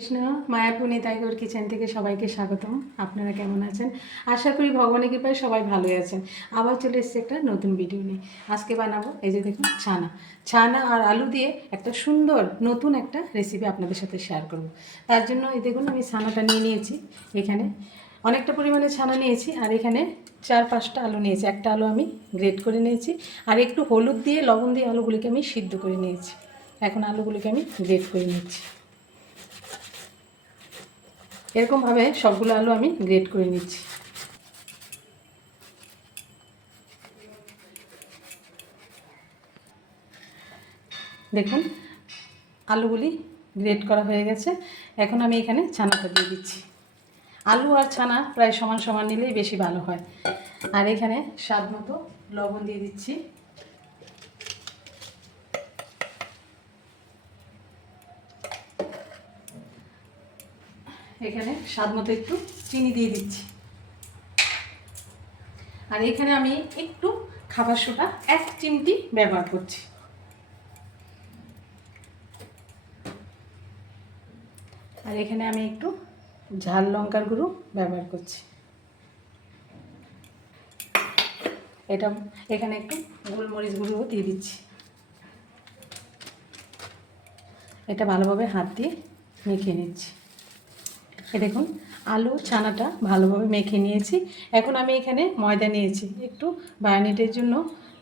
Krishna Mayapur নিতাইগৌর kitchen থেকে সবাইকে স্বাগতম। আপনারা কেমন আছেন? আশা করি ভগবানের কৃপায় সবাই ভালোই আছেন। আবার চলে এসেছি একটা নতুন ভিডিও নিয়ে। আজকে বানাবো এই যে দেখুন ছানা আর আলু দিয়ে একটা সুন্দর নতুন একটা রেসিপি আপনাদের সাথে শেয়ার করব। তার জন্য এই দেখুন আমি ছানাটা নিয়ে নিয়েছি। এখানে অনেকটা পরিমাণে ছানা নিয়েছি আর এখানে 4-5টা আলু নিয়েছি। একটা আলু আমি গ্রেট করে নিয়েছি আর একটু হলুদ দিয়ে লবণ দিয়ে আলুগুলিকে আমি সিদ্ধ করে নিয়েছি। এখন আলুগুলিকে আমি গ্রেট করে নিচ্ছি। এরকমভাবে সবগুলো আলু আমি গ্রেট করে নিচ্ছি। দেখুন আলুগুলি গ্রেট করা হয়ে গেছে। এখন আমি এখানে ছানাটা দিয়ে দিচ্ছি। আলু আর ছানা প্রায় সমান সমান নিলেই বেশি ভালো হয়। আর এখানে স্বাদ মতো লবণ দিয়ে দিচ্ছি। এখানে স্বাদ মতো একটু চিনি দিয়ে দিচ্ছি। আর এখানে আমি একটু খাবার সোডা 1 চিমটি ব্যবহার করছি। আর এখানে আমি একটু ঝাল লঙ্কার গুঁড়ো ব্যবহার করছি। এখানে একটু গোলমরিচ গুঁড়ো দিয়ে দিচ্ছি। এটা ভালোভাবে হাত দিয়ে মেখে নিচ্ছি। দেখুন আলু ছানাটা ভালোভাবে মেখে নিয়েছি। এখন আমি এখানে ময়দা নিয়েছি, একটু বায়োনেটের জন্য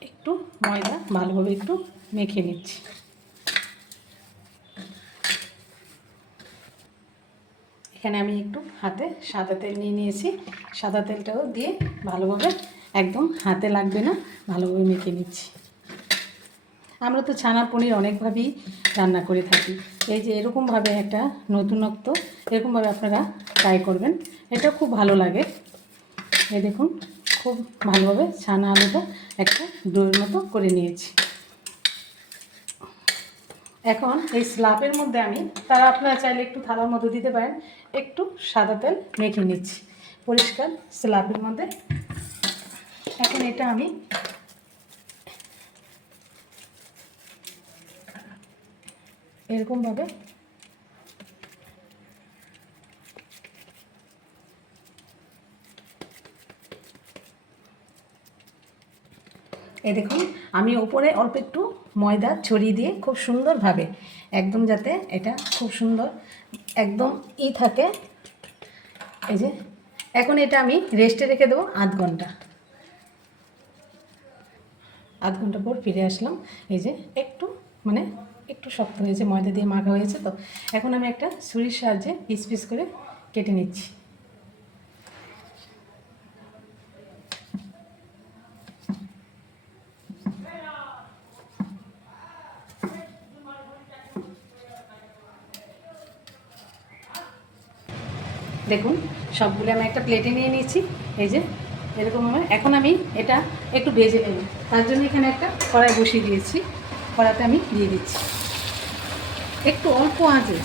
একটু ময়দা ভালোভাবে একটু মেখে নিচ্ছি। এখানে আমি একটু হাতে সাদা তেল নিয়ে নিয়েছি। সাদা তেলটাও দিয়ে ভালোভাবে একদম হাতে লাগবে না, ভালোভাবে মেখে নিচ্ছি। আমরা তো ছানা পনির অনেকভাবেই রান্না করে থাকি। এই যে এরকমভাবে একটা নতুনত্ব এরকমভাবে আপনারা ট্রাই করবেন, এটা খুব ভালো লাগে। এই দেখুন খুব ভালোভাবে ছানা আলুটা একটা ডোয়ের মতো করে নিয়েছি। এখন এই স্ল্যাবের মধ্যে আমি আপনারা চাইলে একটু থালার মধ্যে দিতে পারেন, একটু সাদা তেল মেখে নিচ্ছি পরিষ্কার স্ল্যাবের মধ্যে। এখন এটা আমি এরকমভাবে এই দেখুন আমি ওপরে অল্প একটু ময়দা ছড়িয়ে দিয়ে খুব সুন্দরভাবে একদম যাতে এটা খুব সুন্দর একদম থাকে। এই যে এখন এটা আমি রেস্টে রেখে দেবো আধ ঘন্টা পর ফিরে আসলাম। এই যে একটু শক্ত হয়েছে, ময়দা দিয়ে মাখা হয়েছে। তো এখন আমি একটা ছুরির সাহায্যে পিস পিস করে কেটে নিচ্ছি। দেখুন সবগুলো আমি একটা প্লেটে নিয়ে নিয়েছি। এই যে এরকমভাবে এখন আমি এটা একটু ভেজে নেব। তার জন্য এখানে একটা কড়াই বসিয়ে দিয়েছি। কড়াইতে আমি দিয়ে দিচ্ছি। একটু অল্প আঁচে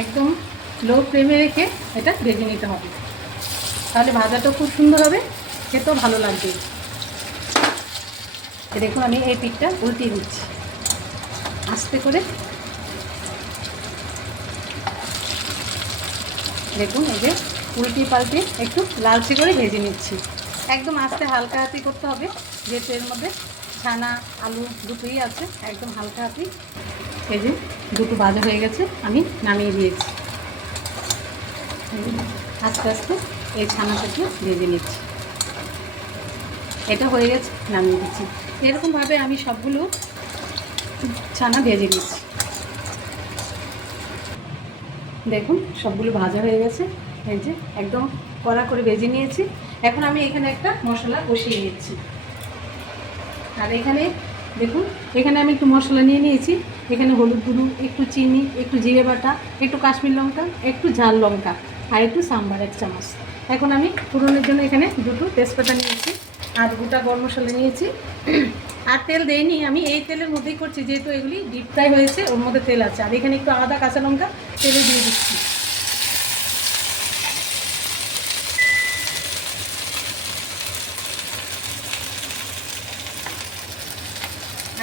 একদম লো ফ্লেমে রেখে এটা ভেজে নিতে হবে, তাহলে ভাজাটাও খুব সুন্দর হবে, খেতেও ভালো লাগবে। দেখুন আমি এই পিঠটা উল্টিয়ে দিচ্ছি আস্তে করে। দেখুন এই যে উল্টিয়ে পাল্টে একটু লালচে করে ভেজে নিচ্ছি। একদম আস্তে হালকা হাতে করতে হবে, যেহেতু এর মধ্যে ছানা আলু দুটোই আছে। একদম হালকা হাতে। এই যে দুটো ভাজা হয়ে গেছে, আমি নামিয়ে দিয়েছি। আস্তে আস্তে এই ছানাটাকে ভেজে নিচ্ছি। এটা হয়ে গেছে, নামিয়ে দিচ্ছি। এরকমভাবে আমি সবগুলো ছানা ভেজে নিচ্ছি। দেখুন সবগুলো ভাজা হয়ে গেছে। এই যে একদম কড়া করে ভেজে নিয়েছি। এখন আমি এখানে একটা মশলা কষিয়ে নিচ্ছি। আর এখানে দেখুন এখানে আমি একটু মশলা নিয়ে নিয়েছি। এখানে হলুদ গুঁড়ো, একটু চিনি, একটু জিরে বাটা, একটু কাশ্মীর লঙ্কা, একটু ঝাল লঙ্কা আর একটু সাম্বার 1 চামচ। এখন আমি ফোড়নের জন্য এখানে 2টো তেজপাতা নিয়েছি আর গোটা গরম মশলা নিয়েছি। আর তেল দেইনি, আমি এই তেলের মধ্যেই করছি, যেহেতু এগুলি ডিপ ফ্রাই হয়েছে, ওর মধ্যে তেল আছে। আর এখানে একটু আদা কাঁচা লঙ্কা তেলে দিয়ে দিচ্ছি।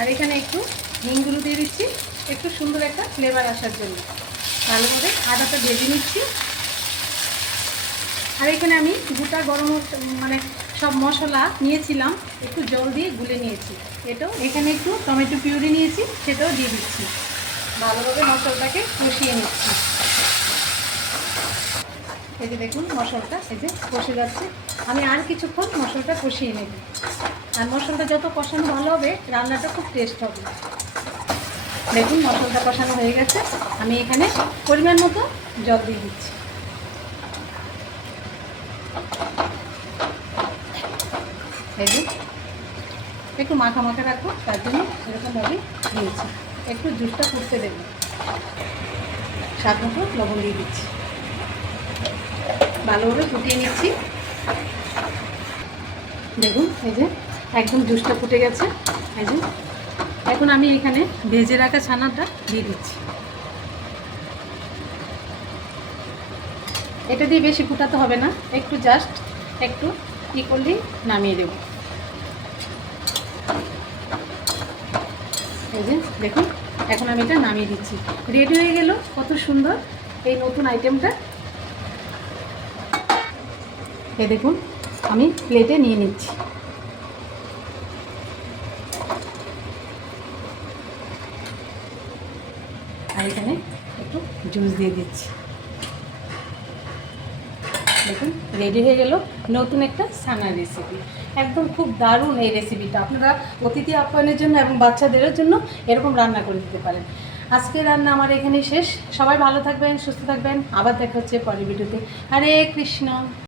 আর এখানে একটু হিং গুঁড়ো দিয়ে দিচ্ছি, একটু সুন্দর একটা ফ্লেভার আসার জন্য। ভালো করে আদাটা ভেজে নিচ্ছি। আর এখানে আমি গোটা গরম মানে সব মশলা নিয়েছিলাম, একটু জল দিয়ে গুলে নিয়েছি। এটাও এখানে একটু টমেটো পিউরি নিয়েছি, সেটাও দিয়ে দিচ্ছি। ভালোভাবে মশলাটাকে কষিয়ে নিচ্ছি। এই যে দেখুন মশলাটা এই যে কষে যাচ্ছে। আমি আর কিছুক্ষণ মশলাটা কষিয়ে নেব। আর মশলাটা যত কষানো ভালো হবে, রান্নাটা খুব টেস্ট হবে। দেখুন মশলাটা কষানো হয়ে গেছে। আমি এখানে পরিমাণ মতো জল দিয়ে দিচ্ছি। এই যে একটু মাখা মাখা রাখবো, তার জন্য এরকমভাবে দিয়েছি। একটু জুসটা ফুটতে দেবো। স্বাদ মতো লবণ দিয়ে দিচ্ছি। ভালোভাবে ফুটিয়ে নিচ্ছি। দেখুন এই যে একদম জুসটা ফুটে গেছে। এই যে এখন আমি এখানে ভেজে রাখা ছানাটা দিয়ে দিচ্ছি। এটা দিয়ে বেশি ফুটাতে হবে না, একটু জাস্ট একটু করলেই নামিয়ে দেব। এই যে দেখুন এখন আমি এটা নামিয়ে দিচ্ছি। রেডি হয়ে গেল কত সুন্দর এই নতুন আইটেমটা। এই দেখুন আমি প্লেটে নিয়ে নিচ্ছি। আর এখানে একটু জুস দিয়ে দিচ্ছি। দেখুন রেডি হয়ে গেল নতুন একটা ছানার রেসিপি। একদম খুব দারুণ এই রেসিপিটা। আপনারা অতিথি আপ্যায়নের জন্য এবং বাচ্চাদেরও জন্য এরকম রান্না করে দিতে পারেন। আজকে রান্না আমার এখানেই শেষ। সবাই ভালো থাকবেন, সুস্থ থাকবেন। আবার দেখা হচ্ছে পরের ভিডিওতে। হরে কৃষ্ণ।